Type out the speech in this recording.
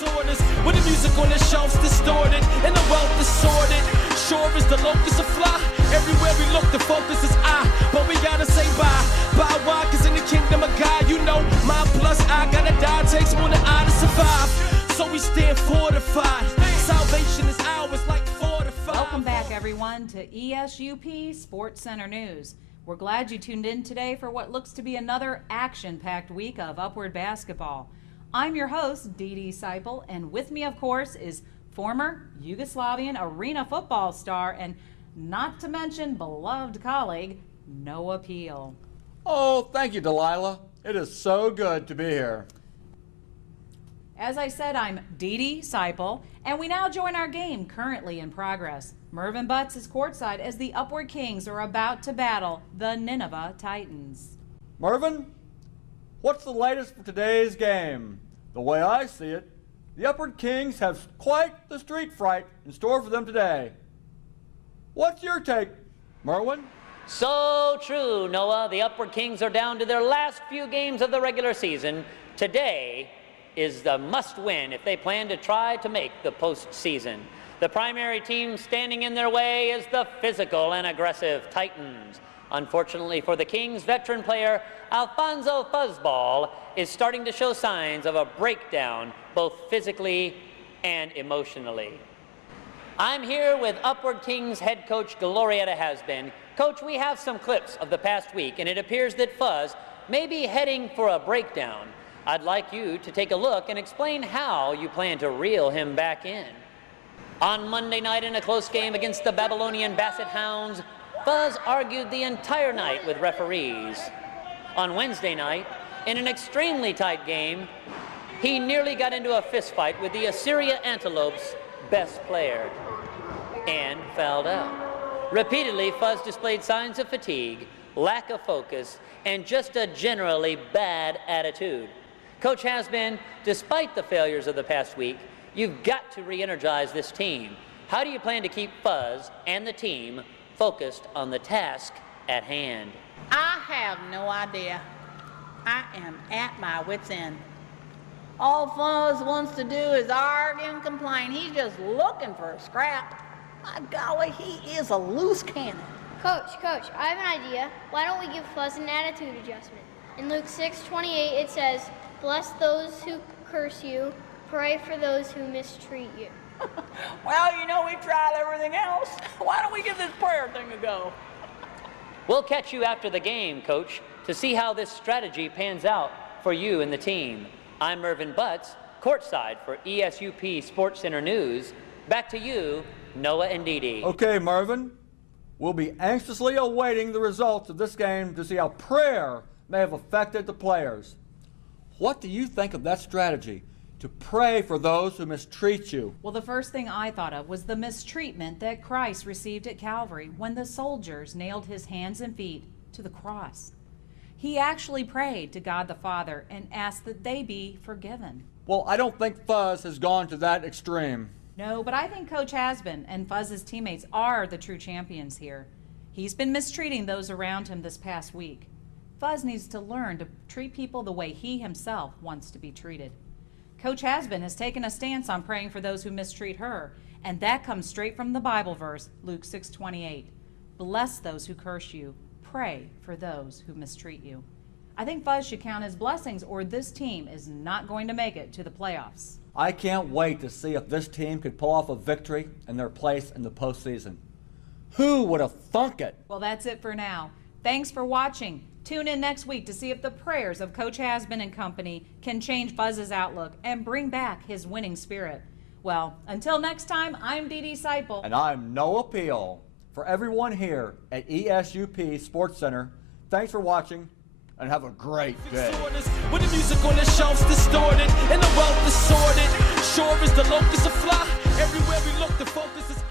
disorders, with the music on the shelves distorted, and the wealth distorted. Sure as the locust of fly, everywhere we look, the focus is I. But we gotta say bye, bye why? Cause in the kingdom of God, you know, my plus I gotta die, takes more than I to survive. So we stand fortified, salvation is ours like fortified. Welcome back everyone to ESUP Sports Center News. We're glad you tuned in today for what looks to be another action-packed week of Upward basketball. I'm your host, Dee Dee Seipel, and with me, of course, is former Yugoslavian arena football star and not to mention beloved colleague, Noah Peel. Oh, thank you, Delilah. It is so good to be here. As I said, I'm Dee Dee Seipel, and we now join our game currently in progress. Mervin Butts is courtside as the Upward Kings are about to battle the Nineveh Titans. Mervin, what's the latest for today's game? The way I see it, the Upward Kings have quite the street fight in store for them today. What's your take, Merwin? So true, Noah. The Upward Kings are down to their last few games of the regular season. Today is the must-win if they plan to try to make the postseason. The primary team standing in their way is the physical and aggressive Titans. Unfortunately for the Kings, veteran player Alfonso Fuzzball is starting to show signs of a breakdown, both physically and emotionally. I'm here with Upward Kings head coach Glorietta Hasbin. Coach, we have some clips of the past week, and it appears that Fuzz may be heading for a breakdown. I'd like you to take a look and explain how you plan to reel him back in. On Monday night in a close game against the Babylonian Basset Hounds, Fuzz argued the entire night with referees. On Wednesday night, in an extremely tight game, he nearly got into a fistfight with the Assyria Antelope's best player and fouled out. Repeatedly, Fuzz displayed signs of fatigue, lack of focus, and just a generally bad attitude. Coach Hasbin, despite the failures of the past week, you've got to re-energize this team. How do you plan to keep Fuzz and the team focused on the task at hand? I have no idea. I am at my wit's end. All Fuzz wants to do is argue and complain. He's just looking for a scrap. My golly, he is a loose cannon. Coach, I have an idea. Why don't we give Fuzz an attitude adjustment? In Luke 6:28, it says, "Bless those who curse you, pray for those who mistreat you." Well, you know, we've tried everything else. Why don't we give this prayer thing a go? We'll catch you after the game, Coach, to see how this strategy pans out for you and the team. I'm Mervin Butts, courtside for ESUP Sports Center News. Back to you, Noah and Dee Dee. Okay, Mervin. We'll be anxiously awaiting the results of this game to see how prayer may have affected the players. What do you think of that strategy, to pray for those who mistreat you? Well, the first thing I thought of was the mistreatment that Christ received at Calvary when the soldiers nailed his hands and feet to the cross. He actually prayed to God the Father and asked that they be forgiven. Well, I don't think Fuzz has gone to that extreme. No, but I think Coach Hasbin and Fuzz's teammates are the true champions here. He's been mistreating those around him this past week. Fuzz needs to learn to treat people the way he himself wants to be treated. Coach Hasbin has taken a stance on praying for those who mistreat her, and that comes straight from the Bible verse, Luke 6:28. Bless those who curse you, pray for those who mistreat you. I think Fuzz should count his blessings, or this team is not going to make it to the playoffs. I can't wait to see if this team could pull off a victory in their place in the postseason. Who would have thunk it? Well, that's it for now. Thanks for watching. Tune in next week to see if the prayers of Coach Hasbin and company can change Fuzz's outlook and bring back his winning spirit. Well, until next time, I'm Dee Dee Seipel. And I'm Noah Peel. For everyone here at ESUP Sports Center, thanks for watching and have a great day. With the music on the shelves distorted, and the wealth distorted. Sure as the locust of fly, everywhere we look, the focus is